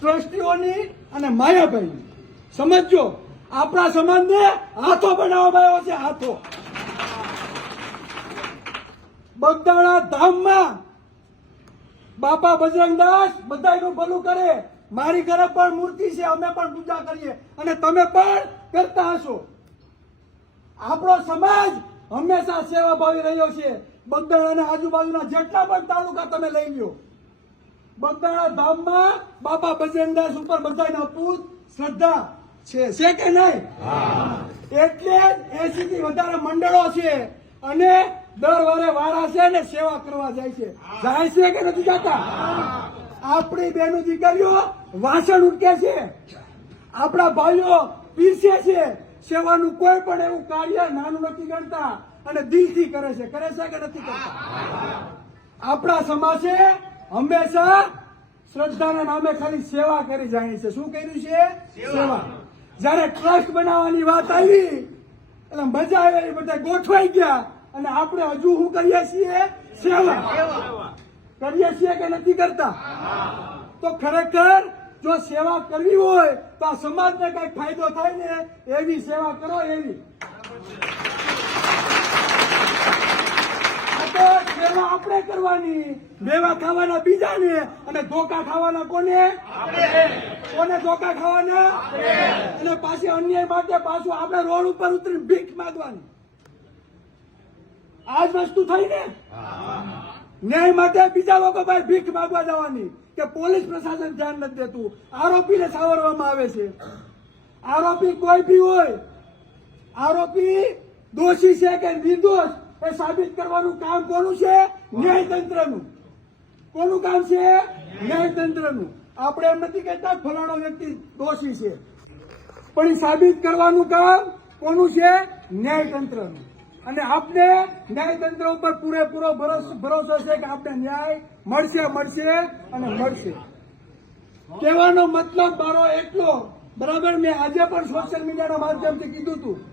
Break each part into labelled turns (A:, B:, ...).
A: ટ્રસ્ટીઓની અને માયાભાઈની. સમજજો, આપણા સમાજને હાથો બનાવવામાં આવ્યો છે, હાથો. બગદાણા ધામમાં બાપા બજરંગદાસ બધાયનું ભલું કરે. મારી ઘરે પણ મૂર્તિ છે, અમે પણ પૂજા કરીએ. અને તમે પણ કરતા હશો. આપણો સમાજ હંમેશા સેવાભાવી રહ્યો છે. બગદાણા અને આજુબાજુના જેટલા પણ તાલુકા તમે લઈ લ્યો. બગદાણા ધામમાં બાબા બજરંગદાસ ઉપર બધાયનો અપૂત શ્રદ્ધા છે. છે કે નહીં? એટલે એસી થી વધારે મંડળો છે અને દર વારે વારા છે ને સેવા કરવા જાય છે. જાય છે કે નથી જતા? આપણી બહેનો દીકરીઓ વાસણ ઉટકે છે. આપણા ભાઈઓ પીરસે છે. સેવાનું કોઈ પણ એવું કાર્ય નાનું નથી ગણતા અને દિલથી કરે છે. કરે છે કે નથી કરતા? આપણા સમાજે હંમેશા શ્રદ્ધાના નામે ખાલી સેવા કરી જાણી છે શું કર્યું છે? સેવા. જયારે ટ્રસ્ટ બનાવવાની વાત આવી એટલે મજા આવે એ બધા ગોઠવાઈ ગયા. અને આપણે હજુ શું કરીએ છીએ? સેવા. કરીએ છીએ કે નથી કરતા? તો ખરેખર જો સેવા કરવી હોય તો આ સમાજને કઈ ફાયદો થાય ને? એવી સેવા કરો એવી આ તો સેવા આપણે કરવાની. મેવા ખાવાના બીજાને અને ધોકા ખાવાના કોને? કોને ધોકા ખાવાના? અને પાછી અન્યાય માટે પાછું આપણે રોડ ઉપર ઉતરીને ભીખ માંગવાની. આ જ વસ્તુ થઈ ને? ન્યાય માટે બીજા લોકો ભાઈ ભીખ માગવા જવાની કે પોલીસ પ્રશાસન ધ્યાન નથી દેતું. આરોપીને સાવરવામાં આવે છે. આરોપી કોઈ બી હોય. આરોપી દોષી છે કે નિર્દોષ? એ સાબિત કરવાનું કામ કોનું છે? ન્યાયતંત્રનું. કોનું કામ છે? ન્યાયતંત્રનું. આપણે એમ નથી કહેતા ફલાણો વ્યક્તિ દોષી છે. પણ એ સાબિત કરવાનું કામ કોનું છે? ન્યાયતંત્રનું. અને આપને ન્યાયતંત્ર ઉપર પૂરેપૂરો ભરોસો ભરોસો છે કે આપણે ન્યાય મળશે મળશે અને મળશે. કહેવાનો મતલબ મારો એટલો. બરાબર? મેં આજે પણ સોશિયલ મીડિયાના માધ્યમથી કીધું હતું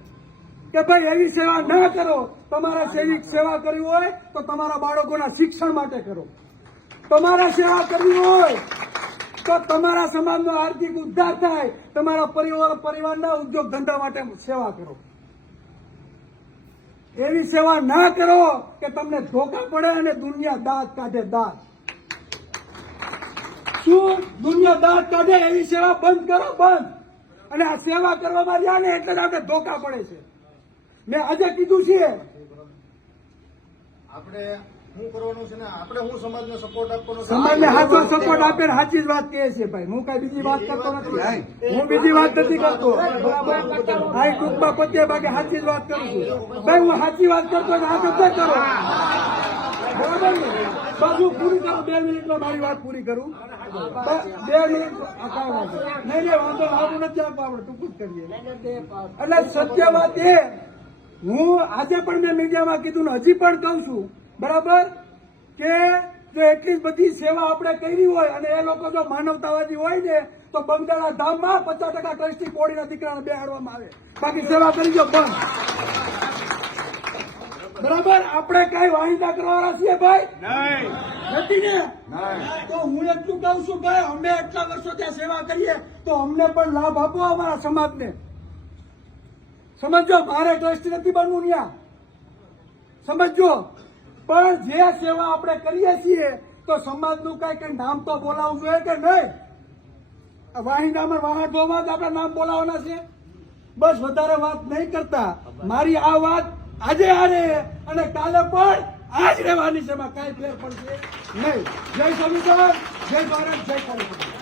A: કે ભાઈ એવી સેવા ના કરો. તમારા સૈનિક સેવા કરવી હોય તો તમારા બાળકોના શિક્ષણ માટે કરો. તમારા સેવા કરવી હોય તો તમારા સમાજનો આર્થિક ઉદ્ધાર થાય. તમારા પરિવાર પરિવારના ઉદ્યોગ ધંધા માટે સેવા કરો. એવી સેવા ના કરો કે તમને ધોકા પડે અને દુનિયા દાંત કાઢે દાંત. શું? દુનિયા દાંત કાઢે એવી સેવા બંધ કરો? બંધ. અને આ સેવા કરવામાં રહ્યા ને એટલે જ આપણે ધોકા પડે છે. મેં આજે કીધું છે.
B: આપણે શું કરવાનું છે ને આપણે હું સમાજને સપોર્ટ આપવાનો
A: સમાજને હાથો સપોર્ટ આપે ને સાચી જ વાત કહે છે ભાઈ. હું કઈ બીજી વાત કરતો નથી. હું બીજી વાત નથી કરતો. આ ટૂંકમાં પતે બાકી સાચી જ વાત કરું છું. ભાઈ હું સાચી વાત કરતો તો આ કરો. બરાબર ને? પૂરી કરું. બે મિનિટમાં મારી વાત પૂરી કરું. બે મિનિટ. કાંઈ વાંધો. નહીં. નહીં વાંધો નથી. આપવા આપણે ટૂંકું જ કરીએ. એટલે સત્ય વાત એ હું આજે પણ મેં મીડિયામાં કીધું ને હજી પણ કહું છું બરાબર? કે જો એટલી બધી સેવા આપણે કરી હોય અને એ લોકો જો માનવતાવાદી હોય ને તો બંગાળા ધામમાં પચાસ ટકા ટ્રસ્ટી પોળીના દીકરાને બેહાડવામાં આવે. બાકી સેવા કરી દો બંધ. બરાબર? આપણે કઈ વાહિદા કરવાના છીએ ભાઈ? નથી ને? તો હું એટલું કહું છું ભાઈ અમે એટલા વર્ષો ત્યાં સેવા કરીએ તો અમને પણ લાભ આપો અમારા સમાજને. સમજો મારે ટ્રસ્ટી નથી બનવું ત્યાં સમજો પણ જે સેવા આપણે કરીએ છીએ, તો સમાજનું કઈ કઈ નામ તો બોલાવવું જોઈએ કે નહીં? આ વાહિંદામાં વાહન ધોવા જ આપણે નામ બોલાવવાના છે. બસ વધારે વાત નહીં કરતા. મારી આ વાત આજે આને અને કાલે પણ આજ રહેવાની છે. એમાં કાંઈ ફેર પડશે નહીં. જય સંવિધાન જય ભારત જય ભારત